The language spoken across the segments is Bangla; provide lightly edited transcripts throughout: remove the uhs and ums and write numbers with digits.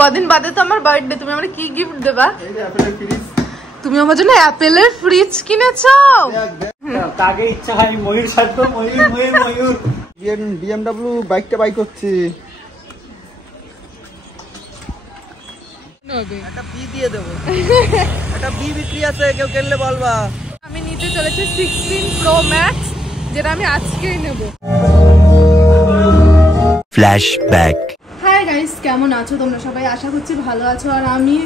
কদিন বাদে তো আমার বার্থডে, তুমি আমার কি গিফট দেবা? এই যে অ্যাপেলের ফ্রিজ। তুমি আমার জন্য অ্যাপেলের ফ্রিজ কিনেছো? কাকে ইচ্ছা হয় ময়ূর সাজবো, ময়ূর। BMW বাইকটা বাই করছি। একটা বি দিয়ে দেবো। একটা বি বিক্রি আছে, কেউ কিনলে বলবা। আমি নিতে চলেছি 16 Pro Max, যেটা আমি আজকেই নেব। ফ্ল্যাশব্যাক। হাই গাইস, কেমন আছো তোমরা সবাই? আশা করছি ভালো আছো। আর আমি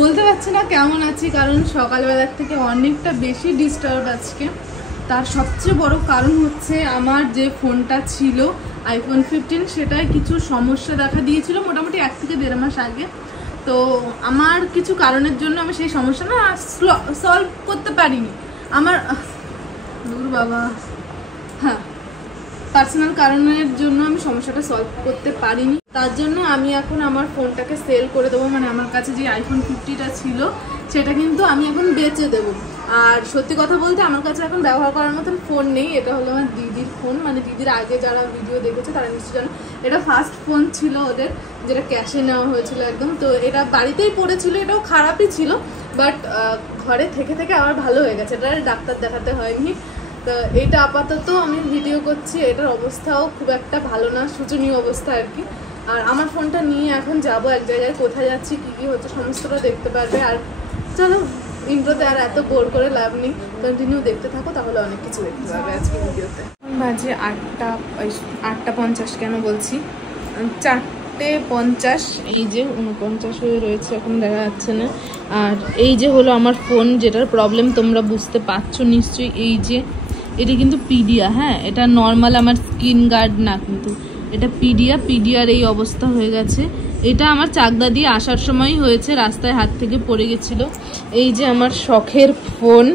বলতে পারছি না কেমন আছি, কারণ সকালবেলার থেকে অনেকটা বেশি ডিস্টার্ব আজকে। তার সবচেয়ে বড় কারণ হচ্ছে আমার যে ফোনটা ছিল iPhone 15, সেটায় কিছু সমস্যা দেখা দিয়েছিল মোটামুটি 1 থেকে 1.5 মাস আগে। তো আমার কিছু কারণের জন্য আমি সেই সমস্যাটা সলভ করতে পারিনি। আমার দূর বাবা, হ্যাঁ, পার্সোনাল কারণের জন্য আমি সমস্যাটা সলভ করতে পারিনি। তার জন্য আমি এখন আমার ফোনটাকে সেল করে দেবো। মানে আমার কাছে যে iPhone 50টা ছিল সেটা কিন্তু আমি এখন বেচে দেবো। আর সত্যি কথা বলতে আমার কাছে এখন ব্যবহার করার মতন ফোন নেই। এটা হলো আমার দিদির ফোন, মানে দিদির আগে যারা ভিডিও দেখেছে তারা নিশ্চয়ই জানো। এটা ফার্স্ট ফোন ছিল ওদের, যেটা ক্যাশে নেওয়া হয়েছিল একদম। তো এটা বাড়িতেই পড়েছিল, এটাও খারাপই ছিল, বাট ঘরে থেকে থেকে আবার ভালো হয়ে গেছে। এটা ডাক্তার দেখাতে হয়নি। তো এটা আপাতত আমি ভিডিও করছি, এটার অবস্থাও খুব একটা ভালো না, শোচনীয় অবস্থা আর কি। আর আমার ফোনটা নিয়ে এখন যাব এক জায়গায়, কোথায় যাচ্ছি, কী কী হচ্ছে সমস্তটা দেখতে পারবে। আর চলো, ইন্ট্রোতে আর এত বোর করে লাভ নেই, কন্টিনিউ দেখতে থাকো, তাহলে অনেক কিছু দেখতে পারবে আজকে ভিডিওতে। বাজে 8:50, কেন বলছি 4:50, এই যে 49 হয়ে রয়েছে, এখন দেখা যাচ্ছে না। আর এই যে হলো আমার ফোন, যেটার প্রবলেম তোমরা বুঝতে পারছো নিশ্চয়ই। এই যে এটা কিন্তু পিডিয়া, হ্যাঁ, এটা নর্মাল আমার স্ক্রিন গার্ড না, কিন্তু এটা পিডিয়ার এই অবস্থা হয়ে গেছে। এটা আমার চাকদা দিয়ে আসার সময়ই হয়েছে, রাস্তায় হাত থেকে পড়ে গেছিলো। এই যে আমার শখের ফোন,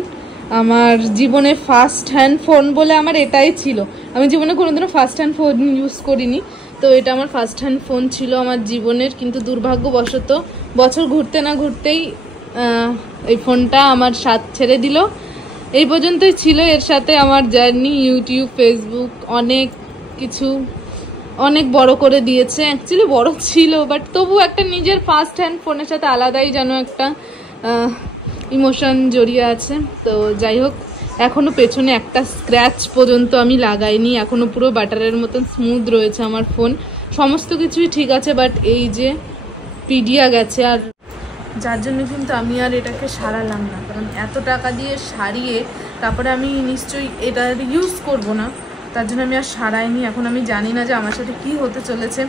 আমার জীবনে ফার্স্ট হ্যান্ড ফোন বলে আমার এটাই ছিল। আমি জীবনে কোনোদিনও ফার্স্ট হ্যান্ড ফোন ইউজ করিনি, তো এটা আমার ফার্স্ট হ্যান্ড ফোন ছিল আমার জীবনের। কিন্তু দুর্ভাগ্যবশত বছর ঘুরতে না ঘুরতেই এই ফোনটা আমার সাথ ছেড়ে দিল। এই পর্যন্তই ছিল এর সাথে আমার জার্নি। ইউটিউব, ফেসবুক, অনেক কিছু অনেক বড় করে দিয়েছে। অ্যাকচুয়ালি বড় ছিল, বাট তবু একটা নিজের ফার্স্ট হ্যান্ড ফোনের সাথে আলাদাই যেন একটা ইমোশন জড়িয়ে আছে। তো যাই হোক, এখনও পেছনে একটা স্ক্র্যাচ পর্যন্ত আমি লাগাইনি, এখনও পুরো বাটারের মতন স্মুথ রয়েছে আমার ফোন, সমস্ত কিছুই ঠিক আছে। বাট এই যে পিডিয়া গেছে, আর যার জন্য কিন্তু আমি আর এটাকে সারালাম না, কারণ এত টাকা দিয়ে সারিয়ে তারপরে আমি নিশ্চয়ই এটা ইউজ করব না, তার জন্য আমি আর সারাইনি। এখন আমি জানি না যে আমার সাথে কি হতে চলেছে,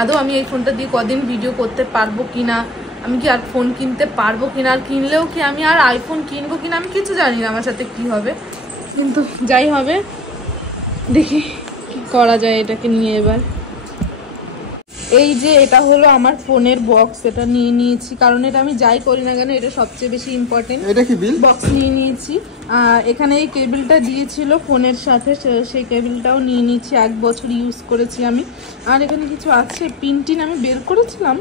আদৌ আমি এই ফোনটা দিয়ে কদিন ভিডিও করতে পারবো কি না, আমি কি আর ফোন কিনতে পারবো কিনা, আর কিনলেও কি আমি আর আইফোন কিনবো কিনা, আমি কিছু জানি না আমার সাথে কি হবে। কিন্তু যাই হবে, দেখি কি করা যায় এটাকে নিয়ে। এবার এই যে এটা হলো আমার ফোনের বক্স, এটা নিয়ে নিয়েছি, কারণ এটা আমি যাই করি না কেন এটা সবচেয়ে বেশি ইম্পর্টেন্ট। এটা কি বিল? বক্স নিয়ে নিয়েছি। এখানে এই কেবলটা দিয়েছিল ফোনের সাথে, সেই কেবলটাও নিয়ে নিয়েছি, 1 বছর ইউজ করেছি আমি। আর এখানে কিছু আছে, পিনটিন আমি বের করেছিলাম,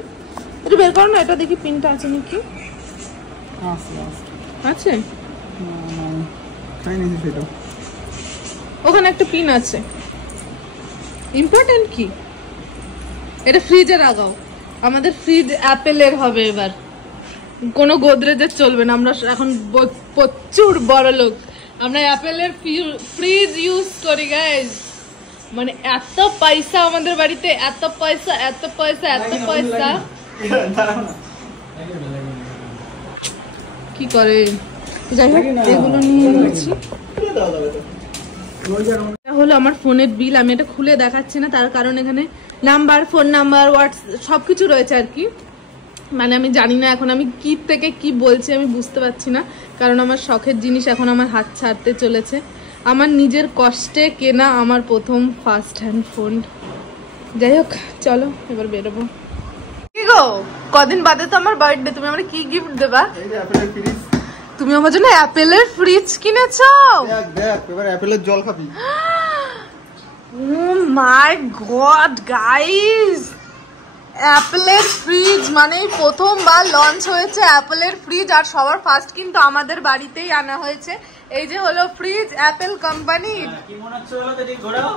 এটা বের করো না, এটা দেখি পিনটা আছে নাকি। আছে, ওখানে একটা পিন আছে। ইম্পর্টেন্ট কি, এটা ফ্রিজে লাগাও, আমাদের ফ্রিজ অ্যাপেলের হবে এবার, কোনো গোদরেজের চলবে না। আমরা এখন প্রচুর বড় লোক, আমরা অ্যাপেলের ফ্রিজ ইউজ করি গাইস। মানে এত পয়সা আমাদের বাড়িতে, এত পয়সা, এত পয়সা, এত পয়সা। কি করে, যাই হোক এগুলো নিয়ে নিয়েছি। হলো আমার ফোনের বিল, আমি এটা খুলে দেখাচ্ছি না, তার কারণ এখানে নাম্বার, ফোন নাম্বার, হোয়াটসঅ্যাপ সবকিছু রয়েছে আর কি। মানে আমি জানি না এখন আমি কি থেকে কি বলছি, আমি বুঝতে পারছি না, কারণ আমার শখের জিনিস এখন আমার হাত ছাড়তে চলেছে। আমার নিজের কষ্টে কেনা আমার প্রথম ফার্স্ট হ্যান্ড ফোন। যাই হোক চলো এবার বেরোবো। কি গো, কদিন বাদে তো আমার বার্থডে, তুমি আমার কি গিফট দেবা? এই যে অ্যাপেলের ফ্রিজ। তুমি আমার জন্য অ্যাপেলের ফ্রিজ কিনেছো? দেখ দেখ, এবার অ্যাপেলের জল খাবি। Oh my god guys, অ্যাপেলের ফ্রিজ মানে প্রথমবার লঞ্চ হয়েছে অ্যাপেলের ফ্রিজ, আর সবার ফার্স্ট কিন্তু আমাদের বাড়িতেই আনা হয়েছে। এই যে হলো ফ্রিজ অ্যাপেল কোম্পানির। কি মনে হচ্ছে বলো তো, ঠিক ঘোরাও।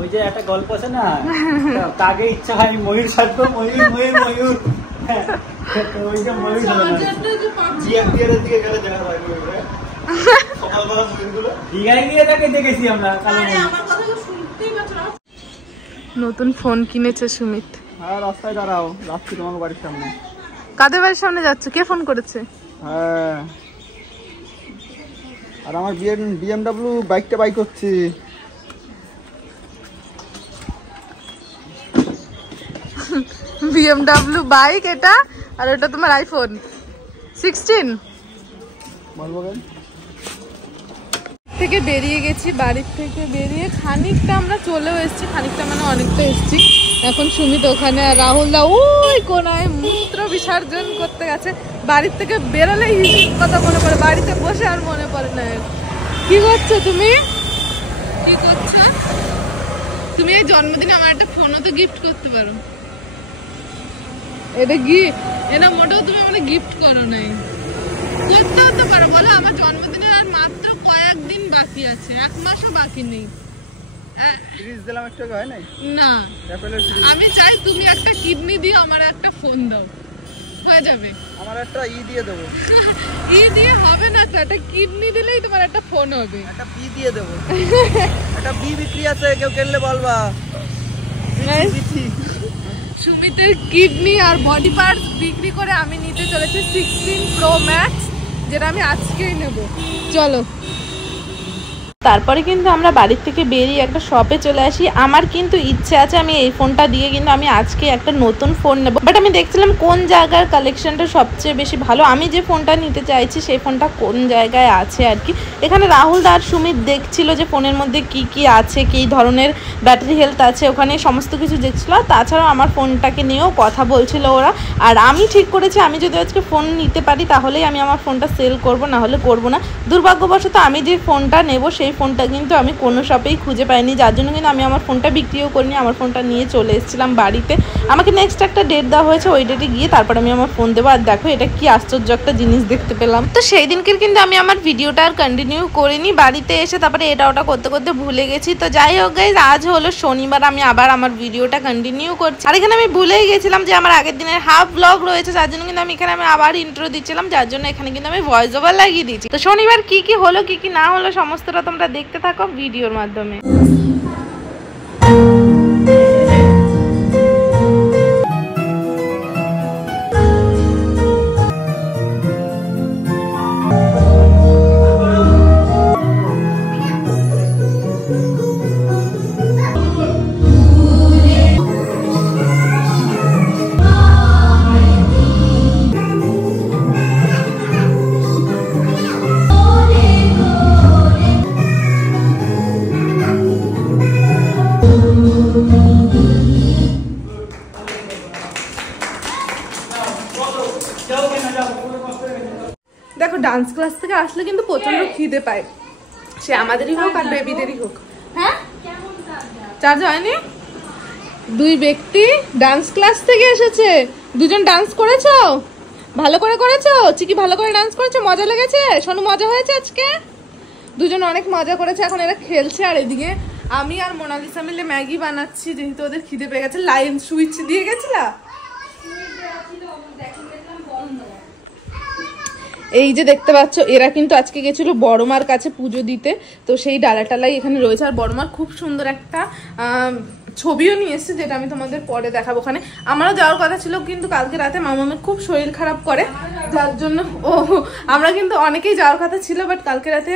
ওই যে একটা গল্প আছে না, কাগে ইচ্ছা হয় ময়ূর সাজবো, ময়ূর ময়ূর ময়ূর। ওইটা ময়ূর জিএমপিএর দিকে গেলে দেখা হয় সকালবেলা ময়ূরগুলো দীঘায় গিয়ে তাকে দেখেছি আমরা। নতুন ফোন কিনেছে সুমিত। হ্যাঁ রাস্তায় দাঁড়াও, যাচ্ছি তোমার বাড়ির সামনে। কাদের বাড়ির সামনে যাচ্ছ? কে ফোন করেছে? হ্যাঁ আর আমার বিএমডব্লিউ বাইকটা বাই করছি। বিএমডব্লিউ বাইক এটা, আর এটা তোমার আইফোন 16 বলবো কেন? থেকে বেরিয়ে গেছি, বাড়ির থেকে বেরিয়ে খানিকটা আমরা চলেও এসেছি, খানিকটা মানে অনেকটা এসেছি। এখন সুমিত ওখানে, আর রাহুল দা ওই কোনায় মূত্র বিসর্জন করতে গেছে। বাড়ির থেকে বেরোলে হিসেব কথা মনে পড়ে, বাড়িতে বসে আর মনে পড়ে না। কি করছো তুমি? কি করছো তুমি? এই জন্মদিনে আমার একটা ফোনও তো গিফট করতে পারো। এটা এটা মোটেও তুমি আমাকে গিফট করো নাই। করতেও তো পারো, বলো আমার জন্মদিনে আর মাত্র কয়েকদিন বাকি আছে, 1 মাসও বাকি নেই। না আমি চাই তুমি একটা কিডনি দিও, আমার একটা ফোন দাও, হয়ে যাবে। আমার একটা দিয়ে দেবো। দিয়ে হবে না তো, একটা কিডনি দিলেই তোমার একটা ফোন হবে। একটা বি দিয়ে দেবো। একটা বি বিক্রি আছে, কেউ কিনলে বলবা। সুমিতের কিডনি আর বডি পার্টস বিক্রি করে আমি নিতে চলেছি 16 Pro Max, যেটা আমি আজকেই নেব। চলো। তারপরে কিন্তু আমরা বাড়ির থেকে বেরিয়ে একটা শপে চলে আসি। আমার কিন্তু ইচ্ছে আছে আমি এই ফোনটা দিয়ে কিন্তু আমি আজকে একটা নতুন ফোন নেব, বাট আমি দেখছিলাম কোন জায়গার কালেকশনটা সবচেয়ে বেশি ভালো, আমি যে ফোনটা নিতে চাইছি সেই ফোনটা কোন জায়গায় আছে আর কি। এখানে রাহুল আর সুমিত দেখছিল যে ফোনের মধ্যে কি কি আছে, কী ধরনের ব্যাটারি হেলথ আছে, ওখানে সমস্ত কিছু দেখছিল। আর তাছাড়াও আমার ফোনটাকে নিয়েও কথা বলছিল ওরা। আর আমি ঠিক করেছি আমি যদি আজকে ফোন নিতে পারি তাহলেই আমি আমার ফোনটা সেল করব, না হলে করব না। দুর্ভাগ্যবশত আমি যে ফোনটা নেব সেই ফোনটা কিন্তু আমি কোনো শপেই খুঁজে পাইনি, যার জন্য কিন্তু আমি আমার ফোনটা বিক্রিও করিনি, আমার ফোনটা নিয়ে চলে এসেছিলাম বাড়িতে। আমাকে নেক্সট একটা ডেট দেওয়া হয়েছে, ওই ডেটে গিয়ে তারপর আমি আমার ফোন দেবো। আর দেখো এটা কি আশ্চর্য একটা জিনিস দেখতে পেলাম। তো সেই দিনকে কিন্তু আমি আমার ভিডিওটা আর কন্টিনিউ করিনি, বাড়িতে এসে তারপরে এটা ওটা করতে করতে ভুলে গেছি। তো যাই হোক গাইজ, আজ হলো শনিবার, আমি আবার আমার ভিডিওটা কন্টিনিউ করছি। আর এখানে আমি ভুলেই গেছিলাম যে আমার আগের দিনের হাফ ব্লগ রয়েছে, যার জন্য কিন্তু আমি এখানে আবার ইন্ট্রো দিচ্ছিলাম, যার জন্য এখানে কিন্তু আমি ভয়েস ওভার লাগিয়ে দিচ্ছি। তো শনিবার কি কি হলো কি কি না হলো সমস্তটা তোমরা দেখতে থাকো ভিডিওর মাধ্যমে। দেখো ডান্স ক্লাস থেকে আসলে কিন্তু প্রচন্ড খিদে পায়, সে আমাদেরই হোক আর বেবিদেরই হোক। হ্যাঁ চার্জ হয়নি? 2 ব্যক্তি ডান্স ক্লাস থেকে এসেছে, 2জন ডান্স করেছো, ভালো করে করেছো? চিকি ভালো করে ডান্স করেছো? মজা লেগেছে? শোনো মজা হয়েছে আজকে? 2জন অনেক মজা করেছে, এখন এরা খেলছে। আর এদিকে আমি আর মোনালিসা মিলে ম্যাগি বানাচ্ছি, যেহেতু ওদের খিদে পেয়ে গেছে। লাইন সুইচ দিয়ে গেছিলা? এই যে দেখতে পাচ্ছ এরা কিন্তু আজকে গেছিল বড়মার কাছে পুজো দিতে, তো সেই ডালাটালাই এখানে রয়েছে। আর বড়মার খুব সুন্দর একটা ছবিও নিয়ে এসছে, যেটা আমি তোমাদের পরে দেখাবো। ওখানে আমারও যাওয়ার কথা ছিল, কিন্তু কালকে রাতে মামামের খুব শরীর খারাপ করে, যার জন্য আমরা কিন্তু অনেকেই যাওয়ার কথা ছিল, বাট কালকে রাতে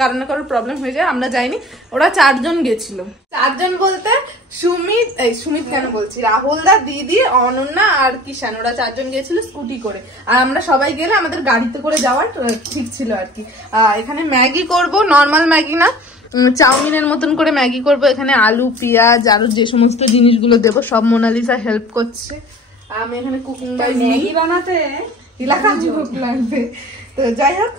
কারো না কারোর প্রবলেম হয়ে যায়, আমরা যাইনি। ওরা 4 জন গেছিল। 4 জন বলতে সুমিত কেন বলছি, রাহুল দা, দিদি, অনন্যা আর কিষান, ওরা 4 জন গেছিল স্কুটি করে। আর আমরা সবাই গেলে আমাদের গাড়িতে করে যাওয়ার ঠিক ছিল আর কি। এখানে ম্যাগি করব, নর্মাল ম্যাগি না, চাউমিনের মতন করে ম্যাগি করব। এখানে আলু, পেঁয়াজ আর যে সমস্ত জিনিসগুলো দেবো সব মোনালিসা হেল্প করছে। আমি এখানে কুকিং ম্যাগি বানাতে এলাকা যোগ লাগবে। তো যাই হোক,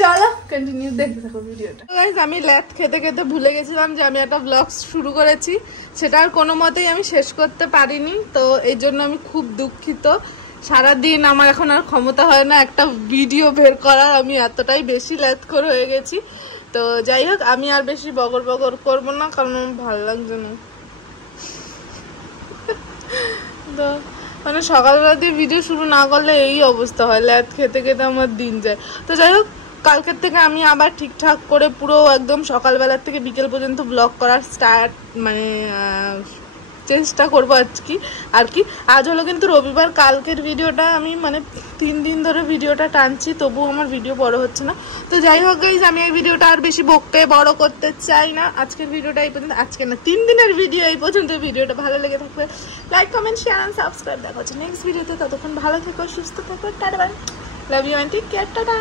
চলো কন্টিনিউ দেখতে থাকো ভিডিওটা। আমি ল্যাথ খেতে খেতে ভুলে গেছিলাম যে আমি একটা ব্লগ শুরু করেছি, সেটা আর কোনো মতেই আমি শেষ করতে পারিনি। তো এই জন্য আমি খুব দুঃখিত। সারাদিন আমার এখন আর ক্ষমতা হয় না একটা ভিডিও বের করার, আমি এতটাই বেশি ল্যাথখোর হয়ে গেছি। তো যাই হোক, আমি আর বেশি বগর বগর করবো না, কারণ আমার ভালো লাগছে না। তো মানে সকালবেলা দিয়ে ভিডিও শুরু না করলে এই অবস্থা হয়, ল্যাদ খেতে খেতে আমার দিন যায়। তো যাই হোক, কালকের থেকে আমি আবার ঠিকঠাক করে পুরো একদম সকালবেলার থেকে বিকেল পর্যন্ত ব্লগ করার মানে চেষ্টা করবো আর কি। আজ হলো কিন্তু রবিবার, কালকের ভিডিওটা আমি মানে 3 দিন ধরে ভিডিওটা টানছি, তবু আমার ভিডিও বড় হচ্ছে না। তো যাই হোক গাইজ, আমি এই ভিডিওটা আর বেশি বকতে বড় করতে চাই না। আজকের ভিডিওটা এই পর্যন্ত, আজকে না 3 দিনের ভিডিও এই পর্যন্ত। ভিডিওটা ভালো লেগে থাকবে like comment share and subscribe. দেখা হচ্ছে নেক্সট ভিডিওতে। ততক্ষণ ভালো থেকো, সুস্থ থেকো, tata bye, love you and take care, tata.